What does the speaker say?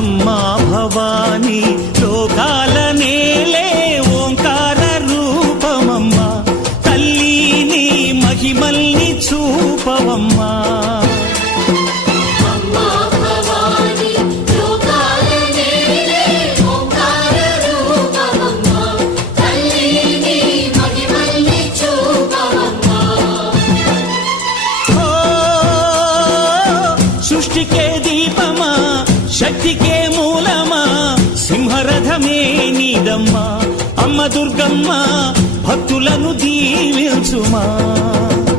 అమ్మా భవానీ లోకాల నేలే ఓంకార రూపమమ్మా తల్లిని మహిమల్ని చూపవమ్మా సృష్టికే దీపమా శక్తికే మూలమా సింహరథమే నీదమ్మా అమ్మ దుర్గమ్మ భక్తులను దీవించుమా